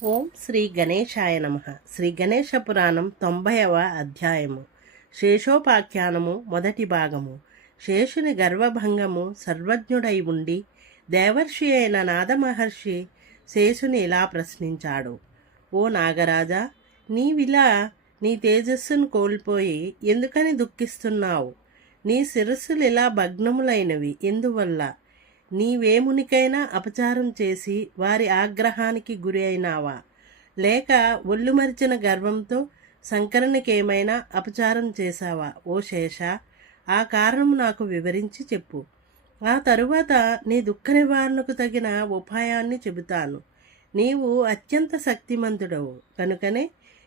ఓం శ్రీ గణేశాయ నమః. శ్రీ గణేశ పురాణం 90వ అధ్యాయము. శేషోపాఖ్యానము మొదటి భాగము. శేషుని గర్వభంగము. సర్వజ్ఞుడై ఉండి దేవర్షి అయిన నాదమహర్షి శేషుని ఇలా ప్రశ్నించాడు. ఓ నాగరాజా, నీవిలా నీ తేజస్సును కోల్పోయి ఎందుకని దుఃఖిస్తున్నావు? నీ శిరస్సులు ఇలా భగ్నములైనవి ఎందువల్ల? నీవేమునికైనా అపచారం చేసి వారి ఆగ్రహానికి గురి అయినావా? లేక ఒళ్ళు మరిచిన గర్వంతో శంకరునికేమైనా అపచారం చేశావా? ఓ శేష, ఆ కారణము నాకు వివరించి చెప్పు. ఆ తరువాత నీ దుఃఖ నివారణకు తగిన ఉపాయాన్ని చెబుతాను. నీవు అత్యంత శక్తిమంతుడవు కనుకనే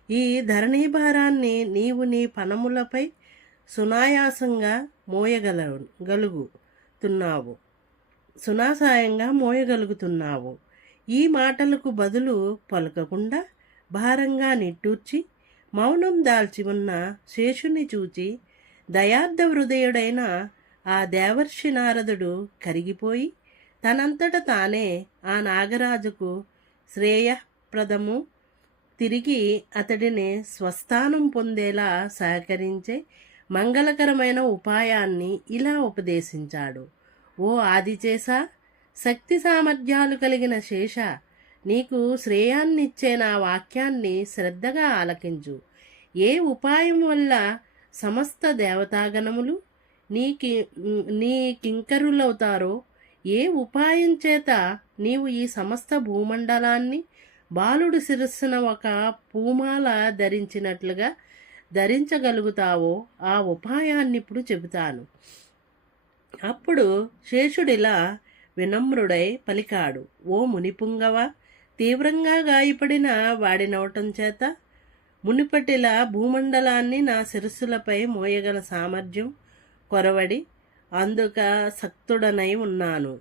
ఈ ధరణీభారాన్ని నీవు నీ పనములపై సునాయాసంగా మోయగలుగుతున్నావు. ఈ మాటలకు బదులు పలకకుండా భారంగా నిట్టూర్చి మౌనం దాల్చి ఉన్న శేషుని చూచి దయార్థ హృదయుడైన ఆ దేవర్షి నారదుడు కరిగిపోయి తనంతట తానే ఆ నాగరాజుకు శ్రేయప్రదము తిరిగి అతడిని స్వస్థానం పొందేలా సహకరించే మంగళకరమైన ఉపాయాన్ని ఇలా ఉపదేశించాడు. ఓ ఆదిచేస, శక్తి సామర్థ్యాలు కలిగిన శేష, నీకు శ్రేయాన్నిచ్చే నా వాక్యాన్ని శ్రద్ధగా ఆలకించు. ఏ ఉపాయం వల్ల సమస్త దేవతాగణములు నీ కింకరులవుతారో, ఏ ఉపాయం చేత నీవు ఈ సమస్త భూమండలాన్ని బాలుడు శిరస్సున ఒక పూమాల ధరించినట్లుగా ధరించగలుగుతావో ఆ ఉపాయాన్ని ఇప్పుడు చెబుతాను. అప్పుడు శేషుడిలా వినమ్రుడై పలికాడు. ఓ మునిపుంగవ, తీవ్రంగా గాయపడిన వాడినవటం చేత మునిపటిలా భూమండలాన్ని నా శిరస్సులపై మోయగల సామర్థ్యం కొరవడి అందుక సక్తుడనై ఉన్నాను.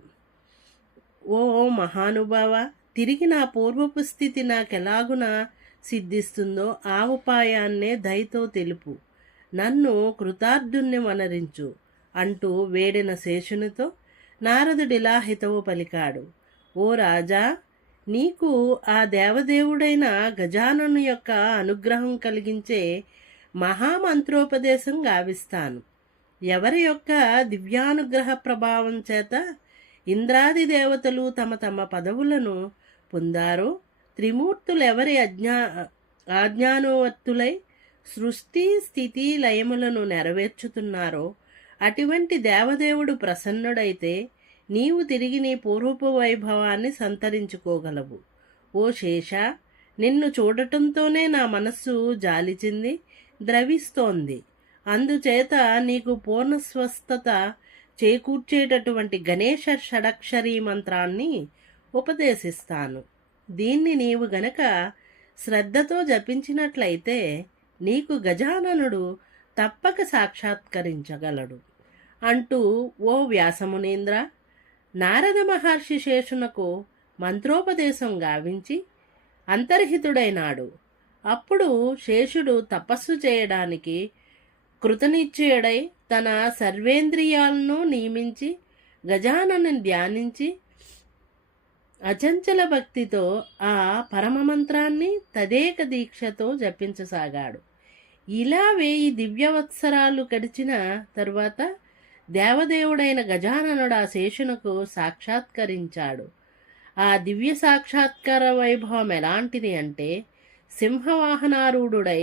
ఓ మహానుభావ, తిరిగి నా పూర్వపు స్థితి నాకెలాగున సిద్ధిస్తుందో ఆ ఉపాయాన్నే దయతో తెలుపు. నన్ను కృతార్థుణ్ణి మనరించు అంటూ వేడిన శేషునితో నారదుడిలా హితవు పలికాడు. ఓ రాజా, నీకు ఆ దేవదేవుడైన గజానను యొక్క అనుగ్రహం కలిగించే మహామంత్రోపదేశం గావిస్తాను. ఎవరి యొక్క దివ్యానుగ్రహ ప్రభావం చేత ఇంద్రాది దేవతలు తమ తమ పదవులను పొందారో, త్రిమూర్తులెవరి ఆజ్ఞానువర్తులై సృష్టి స్థితి లయములను నెరవేర్చుతున్నారో అటువంటి దేవదేవుడు ప్రసన్నుడైతే నీవు తిరిగి నీ పూర్వపు వైభవాన్ని సంతరించుకోగలవు. ఓ శేష, నిన్ను చూడటంతోనే నా మనస్సు జాలిచింది ద్రవిస్తోంది. అందుచేత నీకు పూర్ణ స్వస్థత చేకూర్చేటటువంటి గణేశ షడక్షరీ మంత్రాన్ని ఉపదేశిస్తాను. దీన్ని నీవు గనక శ్రద్ధతో జపించినట్లయితే నీకు గజాననుడు తప్పక సాక్షాత్కరించగలడు అంటూ ఓ వ్యాసమునీంద్ర, నారద మహర్షి శేషునకు మంత్రోపదేశం గావించి అంతర్హితుడైనాడు. అప్పుడు శేషుడు తపస్సు చేయడానికి కృతనిశ్చయుడై తన సర్వేంద్రియాలను నియమించి గజానను ధ్యానించి అచంచల భక్తితో ఆ పరమమంత్రాన్ని తదేక దీక్షతో జపించసాగాడు. ఇలా 1000 దివ్యవత్సరాలు గడిచిన తరువాత దేవదేవుడైన గజాననుడు ఆ శేషునకు సాక్షాత్కరించాడు. ఆ దివ్య సాక్షాత్కార వైభవం ఎలాంటిది అంటే, సింహవాహనారూఢుడై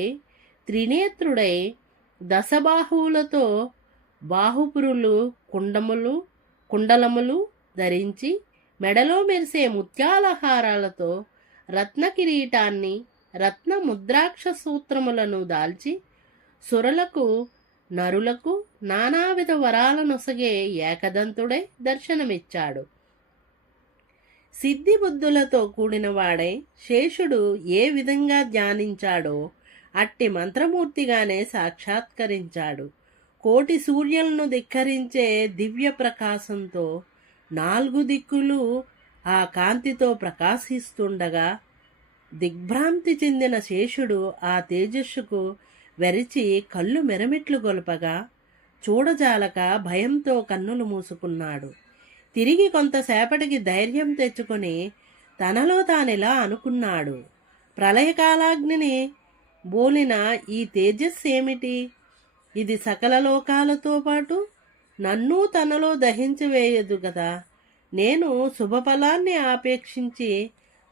త్రినేత్రుడై దశబాహువులతో బాహుపురులు కుండలములు ధరించి మెడలో మెరిసే ముత్యాలహారాలతో రత్న కిరీటాన్ని రత్న ముద్రాక్ష సూత్రములను దాల్చి సురలకు నరులకు నానావిధ వరాలనొసగే ఏకదంతుడై దర్శనమిచ్చాడు. సిద్ధి బుద్ధులతో కూడినవాడై శేషుడు ఏ విధంగా ధ్యానించాడో అట్టి మంత్రమూర్తిగానే సాక్షాత్కరించాడు. కోటి సూర్యులను ధిక్కరించే దివ్య ప్రకాశంతో 4 దిక్కులు ఆ కాంతితో ప్రకాశిస్తుండగా దిగ్భ్రాంతి చెందిన శేషుడు ఆ తేజస్సుకు వెరచి కళ్ళు మెరమిట్లు గొలపగా చూడజాలక భయంతో కన్నులు మూసుకున్నాడు. తిరిగి కొంతసేపటికి ధైర్యం తెచ్చుకొని తనలో తానిలా అనుకున్నాడు. ప్రళయకాలాగ్నిని బోలిన ఈ తేజస్సు ఏమిటి? ఇది సకల లోకాలతో పాటు నన్ను తనలో దహించివేయదు కదా. నేను శుభఫలాన్ని ఆపేక్షించి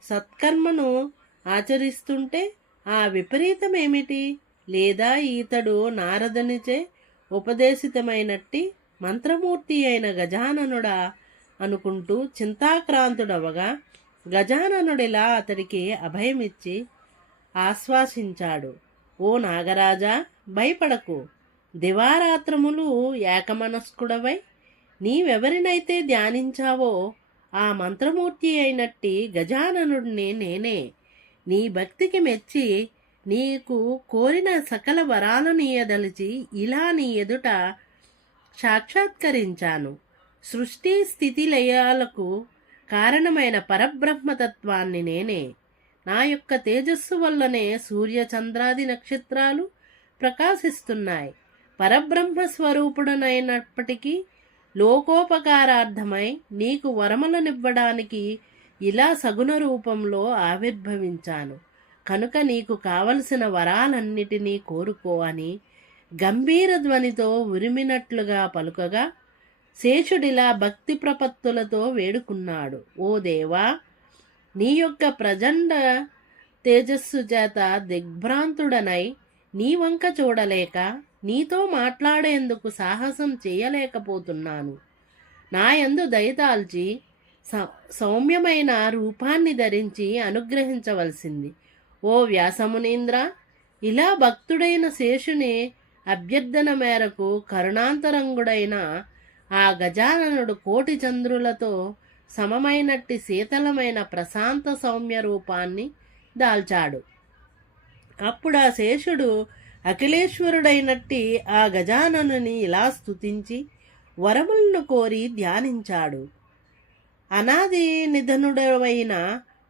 సత్కర్మను ఆచరిస్తుంటే ఆ విపరీతం ఏమిటి? లేదా ఈతడు నారదునిచే ఉపదేశితమైనట్టి మంత్రమూర్తి అయిన గజాననుడా అనుకుంటూ చింతాక్రాంతుడవగా, గజాననుడిలా అతడికి అభయమిచ్చి ఆశ్వాసించాడు. ఓ నాగరాజా, భయపడకు. దివారాత్రములు ఏకమనస్కుడవై నీవెవరినైతే ధ్యానించావో ఆ మంత్రమూర్తి అయినట్టి గజాననుడిని నేనే. నీ భక్తికి మెచ్చి నీకు కోరిన సకల వరాలనీయదలిచి ఇలా నీ ఎదుట సాక్షాత్కరించాను. సృష్టి స్థితి లయాలకు కారణమైన పరబ్రహ్మతత్వాన్ని నేనే. నా యొక్క తేజస్సు వల్లనే సూర్య చంద్రాది నక్షత్రాలు ప్రకాశిస్తున్నాయి. పరబ్రహ్మ స్వరూపుడనైనప్పటికీ లోకోపకారార్థమై నీకు వరములనివ్వడానికి ఇలా సగుణ రూపంలో ఆవిర్భవించాను. కనుక నీకు కావలసిన వరాలన్నిటినీ కోరుకో అని గంభీర ధ్వనితో ఉరిమినట్లుగా పలుకగా, శేషుడిలా భక్తి ప్రపత్తులతో వేడుకున్నాడు. ఓ దేవా, నీ యొక్క ప్రచండ తేజస్సు చేత దిగ్భ్రాంతుడనై నీ వంక చూడలేక నీతో మాట్లాడేందుకు సాహసం చేయలేకపోతున్నాను. నాయందు దయతాల్చి సౌమ్యమైన రూపాన్ని ధరించి అనుగ్రహించవలసింది. ఓ వ్యాసమునీంద్ర, ఇలా భక్తుడైన శేషుని అభ్యర్థన మేరకు కరుణాంతరంగుడైన ఆ గజాననుడు కోటి చంద్రులతో సమమైనట్టి శీతలమైన ప్రశాంత సౌమ్య రూపాన్ని దాల్చాడు. అప్పుడు ఆ శేషుడు అఖిలేశ్వరుడైనట్టి ఆ గజాననుని ఇలా స్తుతించి వరములను కోరి ధ్యానించాడు. అనాది నిధనుడవైన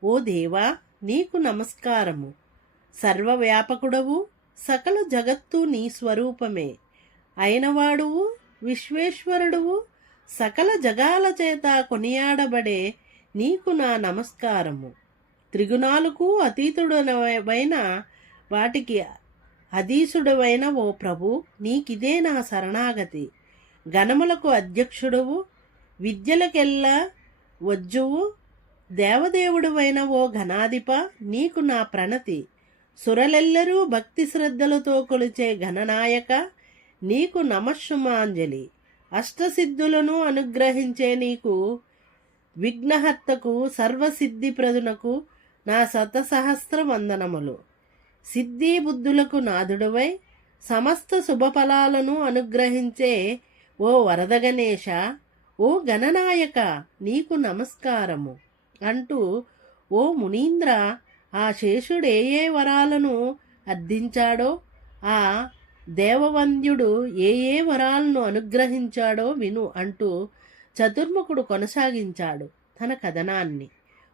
ఓ దేవా, నీకు నమస్కారము. సర్వవ్యాపకుడవు, సకల జగత్తు నీ స్వరూపమే అయినవాడువు, విశ్వేశ్వరుడువు, సకల జగాల చేత కొనియాడబడే నీకు నా నమస్కారము. త్రిగుణాలకు అతీతుడవైన వాటికి అధీసుడవైన ఓ ప్రభు, నీకిదే నా శరణాగతి. గణములకు అధ్యక్షుడువు, విద్యలకెల్లా వజ్జువు, దేవదేవుడువైన ఓ ఘనాధిప, నీకు నా ప్రణతి. సురలెల్లరూ భక్తి శ్రద్ధలతో కొలిచే ఘననాయక, నీకు నమఃసుమాంజలి. అష్టసిద్ధులను అనుగ్రహించే నీకు, విఘ్నహర్తకు, సర్వసిద్ధిప్రదునకు నా శతసహస్ర వందనములు. సిద్ధి బుద్ధులకు నాథుడవై సమస్త శుభఫలాలను అనుగ్రహించే ఓ వరద గణేశ, ఓ గణనాయక, నీకు నమస్కారము అంటూ, ఓ మునీంద్ర, ఆ శేషుడు ఏ వరాలను అర్థించాడో, ఆ దేవవంద్యుడు ఏ వరాలను అనుగ్రహించాడో విను అంటూ చతుర్ముఖుడు కొనసాగించాడు తన కథనాన్ని.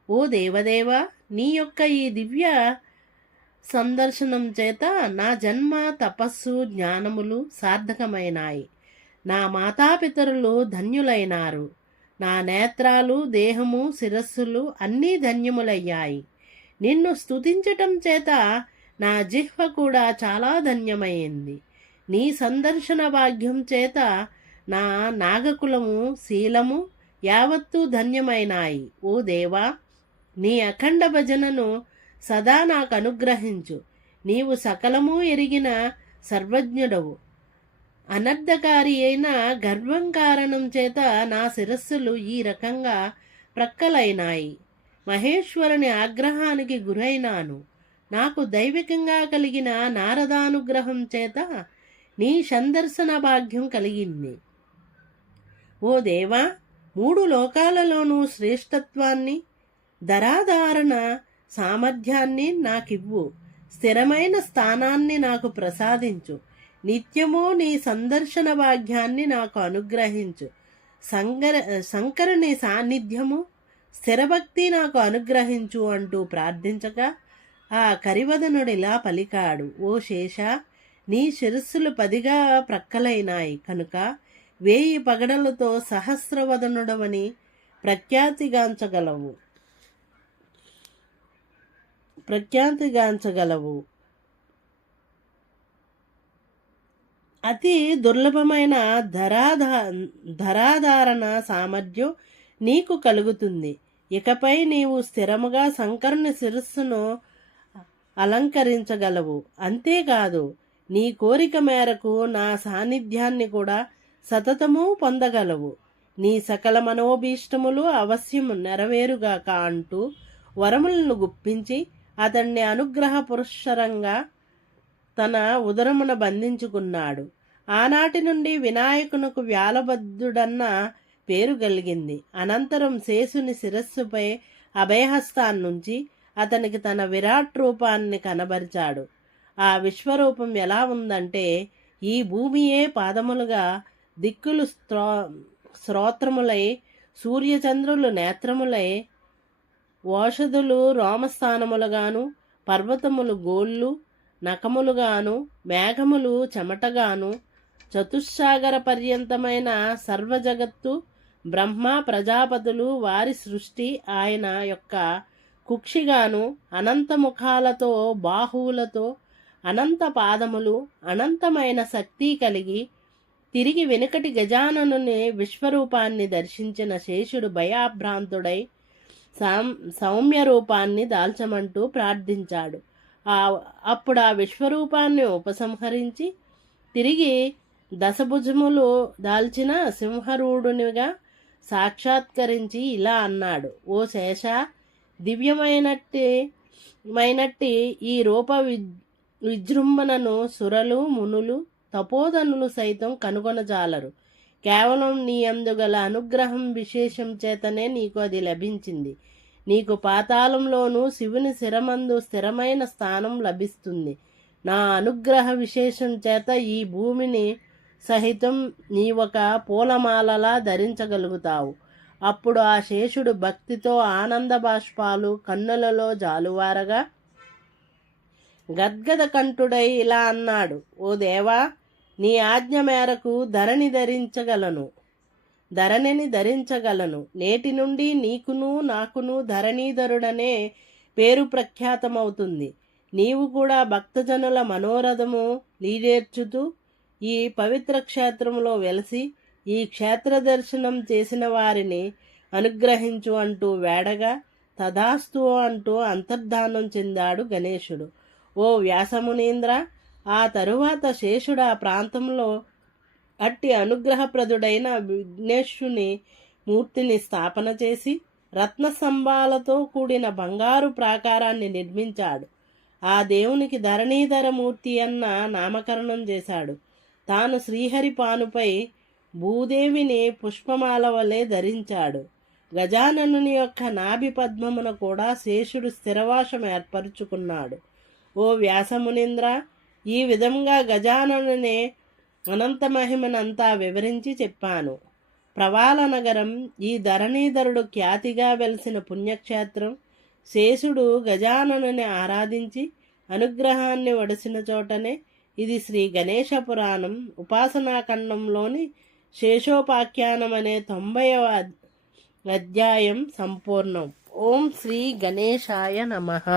ఓ దేవదేవ, నీ యొక్క ఈ దివ్య సందర్శనం చేత నా జన్మ, తపస్సు, జ్ఞానములు సార్థకమైనాయి. నా మాతాపితరులు ధన్యులైనారు. నా నేత్రాలు, దేహము, శిరస్సులు అన్నీ ధన్యములయ్యాయి. నిన్ను స్తుతించటం చేత నా జిహ్వ కూడా చాలా ధన్యమైంది. నీ సందర్శన భాగ్యం చేత నా నాగకులము, శీలము యావత్తూ ధన్యమైనాయి. ఓ దేవా, నీ అఖండ భజనను సదా నాకు అనుగ్రహించు. నీవు సకలము ఎరిగిన సర్వజ్ఞుడవు. అనర్థకారి అయిన గర్వం కారణం చేత నా శిరస్సులు ఈ రకంగా ప్రక్కలైనాయి. మహేశ్వరుని ఆగ్రహానికి గురైనాను. నాకు దైవికంగా కలిగిన నారదానుగ్రహం చేత నీ సందర్శన భాగ్యం కలిగింది. ఓ దేవా, 3 లోకాలలోనూ శ్రేష్టత్వాన్ని, ధరాధారణ సామర్థ్యాన్ని నాకివ్వు. స్థిరమైన స్థానాన్ని నాకు ప్రసాదించు. నిత్యము నీ సందర్శన భాగ్యాన్ని నాకు అనుగ్రహించు. శంకరుని సాన్నిధ్యము, స్థిరభక్తి నాకు అనుగ్రహించు అంటూ ప్రార్థించగా ఆ కరివదనుడిలా పలికాడు. ఓ శేష, నీ శిరస్సులు 10గా ప్రక్కలైనాయి కనుక 1000 పగడలతో సహస్రవదనుడవని ప్రఖ్యాతిగాంచగలవు. ప్రఖ్యాతిగాంచగలవు. అతి దుర్లభమైన ధరాధారణ సామర్థ్యం నీకు కలుగుతుంది. ఇకపై నీవు స్థిరముగా శంకరుని శిరస్సును అలంకరించగలవు. అంతేకాదు నీ కోరిక మేరకు నా సాన్నిధ్యాన్ని కూడా సతతము పొందగలవు. నీ సకల మనోభీష్టములు అవశ్యము నెరవేరుగాక అంటూ వరములను గుప్పించి అతన్ని అనుగ్రహ పురస్సరంగా తన ఉదరమున బంధించుకున్నాడు. ఆనాటి నుండి వినాయకునకు వ్యాలబద్ధుడన్న పేరు కలిగింది. అనంతరం శేషుని శిరస్సుపై అభయహస్తాన్నుంచి అతనికి తన విరాట్ రూపాన్ని కనబరిచాడు. ఆ విశ్వరూపం ఎలా ఉందంటే, ఈ భూమియే పాదములుగా, దిక్కులు శ్రోత్రములై, సూర్యచంద్రులు నేత్రములై, ఓషధులు రోమస్థానములుగాను, పర్వతములు గోళ్ళు నఖములుగాను, మేఘములు చెమటగాను, చతుస్సాగర పర్యంతమైన సర్వజగత్తు, బ్రహ్మ ప్రజాపతులు వారి సృష్టి ఆయన యొక్క కుక్షిగాను, అనంత ముఖాలతో బాహువులతో, అనంత పాదములు, అనంతమైన శక్తి కలిగి తిరిగి వెనుకటి గజాననుని విశ్వరూపాన్ని దర్శించిన శేషుడు భయాభ్రాంతుడై సౌమ్య రూపాన్ని దాల్చమంటూ ప్రార్థించాడు. అప్పుడు ఆ విశ్వరూపాన్ని ఉపసంహరించి తిరిగి దశభుజములు దాల్చిన సింహరూఢునిగా సాక్షాత్కరించి ఇలా అన్నాడు: ఓ శేష, దివ్యమైనట్టి ఈ రూప విజృంభణను సురలు, మునులు, తపోధనులు సైతం కనుగొనజాలరు. కేవలం నీ అందుగల అనుగ్రహం విశేషం చేతనే నీకు అది లభించింది. నీకు పాతాళంలోనూ శివుని శిరమందు స్థిరమైన స్థానం లభిస్తుంది. నా అనుగ్రహ విశేషం చేత ఈ భూమిని సహితం నీ ఒక పూలమాలలా ధరించగలుగుతావు. అప్పుడు ఆ శేషుడు భక్తితో ఆనంద బాష్పాలు కన్నులలో జాలువారగా గద్గద కంఠుడై ఇలా అన్నాడు: ఓ దేవా, నీ ఆజ్ఞ మేరకు ధరణిని ధరించగలను. నేటి నుండి నీకును నాకును ధరణీధరుడనే పేరు ప్రఖ్యాతమవుతుంది. నీవు కూడా భక్తజనుల మనోరథము లీడేర్చుతూ ఈ పవిత్ర క్షేత్రంలో వెలసి ఈ క్షేత్ర దర్శనం చేసిన వారిని అనుగ్రహించు అంటూ వేడగా తదాస్తు అంటూ అంతర్ధానం చెందాడు గణేశుడు. ఓ వ్యాసమునీంద్ర, ఆ తరువాత శేషుడు ఆ ప్రాంతంలో అట్టి అనుగ్రహప్రదుడైన విఘ్నేశుని మూర్తిని స్థాపన చేసి రత్నస్తంభాలతో కూడిన బంగారు ప్రాకారాన్ని నిర్మించాడు. ఆ దేవునికి ధరణీధర మూర్తి అన్న నామకరణం చేశాడు. తాను శ్రీహరి పానుపై భూదేవిని పుష్పమాల వలె ధరించాడు. గజాననుని యొక్క నాభి పద్మమున కూడా శేషుడు స్థిరవాసం ఏర్పరుచుకున్నాడు. ఓ వ్యాసమునింద్ర, ఈ విధంగా గజాననునే అనంత మహిమనంతా వివరించి చెప్పాను. ప్రవాల నగరం ఈ ధరణీధరుడు ఖ్యాతిగా వెలిసిన పుణ్యక్షేత్రం. శేషుడు గజాననుని ఆరాధించి అనుగ్రహాన్ని వడిసిన చోటనే ఇది శ్రీ గణేశ పురాణం ఉపాసనాఖండంలోని శేషోపాఖ్యానం అనే 90వ అధ్యాయం సంపూర్ణం. ఓం శ్రీ గణేశాయ నమః.